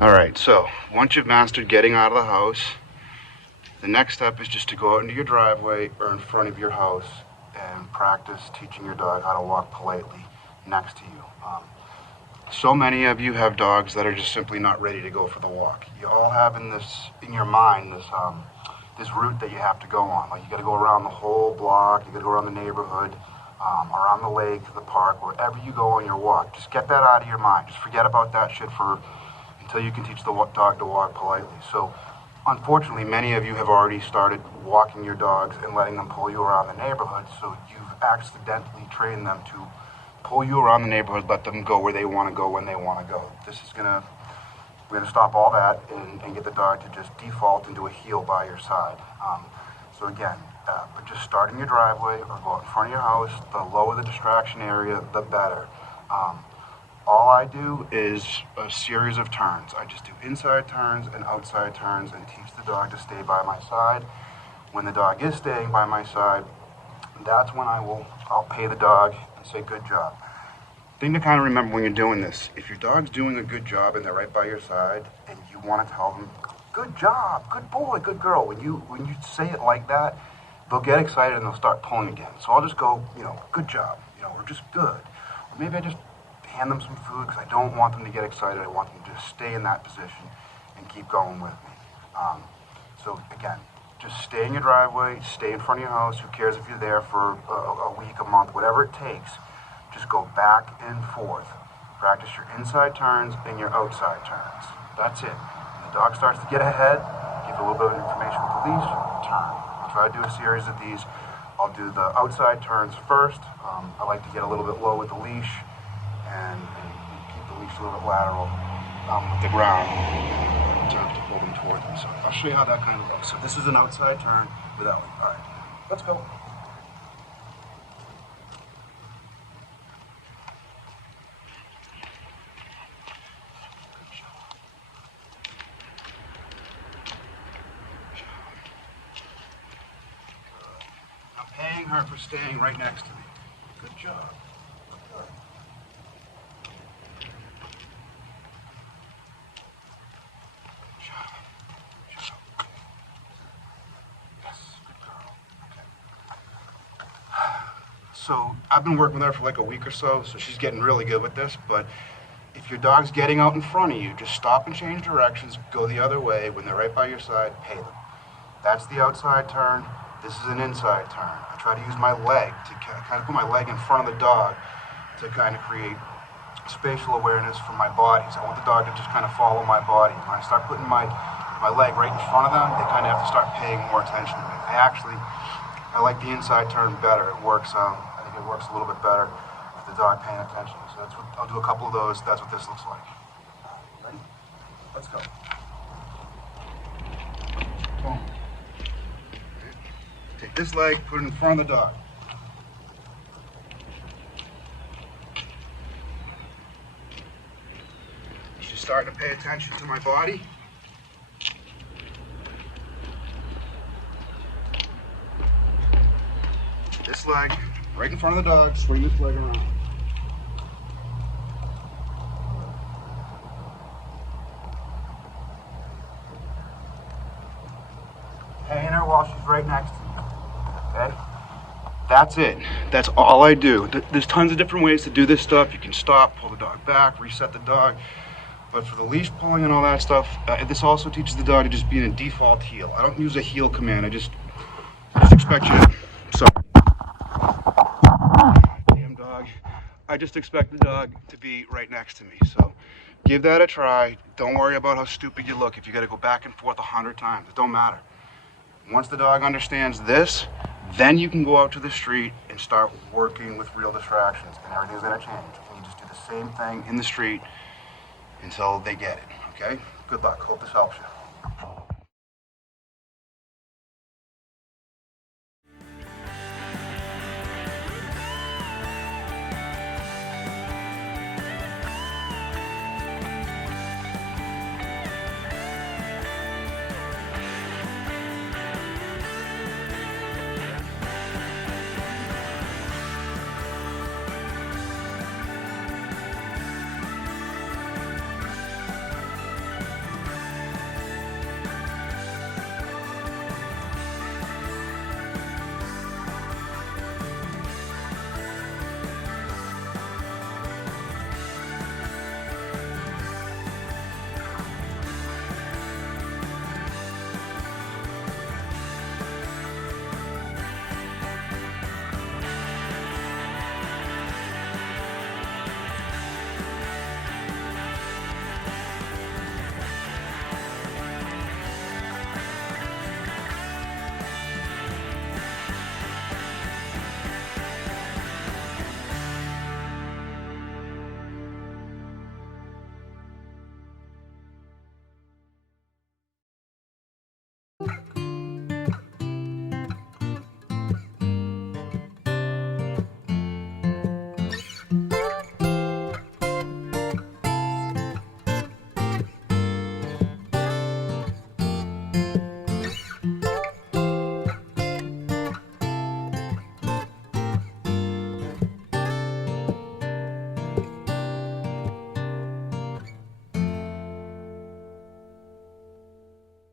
Alright, so once you've mastered getting out of the house, the next step is just to go out into your driveway or in front of your house and practice teaching your dog how to walk politely next to you. So many of you have dogs that are just simply not ready to go for the walk. You all have in your mind this route that you have to go on. Like you got to go around the whole block, you got to go around the neighborhood, around the lake, the park, wherever you go on your walk. Just get that out of your mind. Just forget about that shit until you can teach the dog to walk politely. So unfortunately, many of you have already started walking your dogs and letting them pull you around the neighborhood, so you've accidentally trained them to pull you around the neighborhood, let them go where they want to go when they want to go. We're gonna stop all that and get the dog to just default into a heel by your side. So again, but just start in your driveway or go out in front of your house. The lower the distraction area, the better. All I do is a series of turns. I just do inside turns and outside turns and teach the dog to stay by my side. When the dog is staying by my side, that's when I'll pay the dog and say, good job. Thing to kind of remember when you're doing this, if your dog's doing a good job and they're right by your side and you want to tell them, good job, good boy, good girl, when you say it like that, they'll get excited and they'll start pulling again. So I'll just go, good job, or just good. Or maybe I just hand them some food because I don't want them to get excited. I want them to just stay in that position and keep going with me. So again, just stay in your driveway, stay in front of your house. Who cares if you're there for a week, a month, whatever it takes. Just go back and forth. Practice your inside turns and your outside turns. That's it. When the dog starts to get ahead, give a little bit of information with the leash, turn. I'll try to do a series of these. I'll do the outside turns first. I like to get a little bit low with the leash and keep the leash a little bit lateral with the ground to pull them toward me. So I'll show you how that kind of looks. So this is an outside turn without me. All right, let's go. I'm paying her for staying right next to me. Good job. Good. So I've been working with her for like a week or so she's getting really good with this, but if your dog's getting out in front of you, just stop and change directions, go the other way. When they're right by your side, pay them. That's the outside turn. This is an inside turn. I try to use my leg to kind of put my leg in front of the dog to kind of create spatial awareness from my body. So I want the dog to just kind of follow my body. When I start putting my leg right in front of them, they kind of have to start paying more attention to me. I like the inside turn better. It works. I think it works a little bit better with the dog paying attention. So I'll do a couple of those. That's what this looks like. Ready? Let's go. Boom. Take this leg, put it in front of the dog. She's starting to pay attention to my body. This leg, right in front of the dog, swing this leg around. Paying her while she's right next to me. Okay? That's it. That's all I do. There's tons of different ways to do this stuff. You can stop, pull the dog back, reset the dog. But for the leash pulling and all that stuff, this also teaches the dog to just be in a default heel. I don't use a heel command. I just expect you to... Sorry. Damn dog. I just expect the dog to be right next to me. So give that a try. Don't worry about how stupid you look if you got to go back and forth 100 times. It don't matter. Once the dog understands this, then you can go out to the street and start working with real distractions, and everything's going to change. And you just do the same thing in the street until they get it, okay? Good luck. Hope this helps you.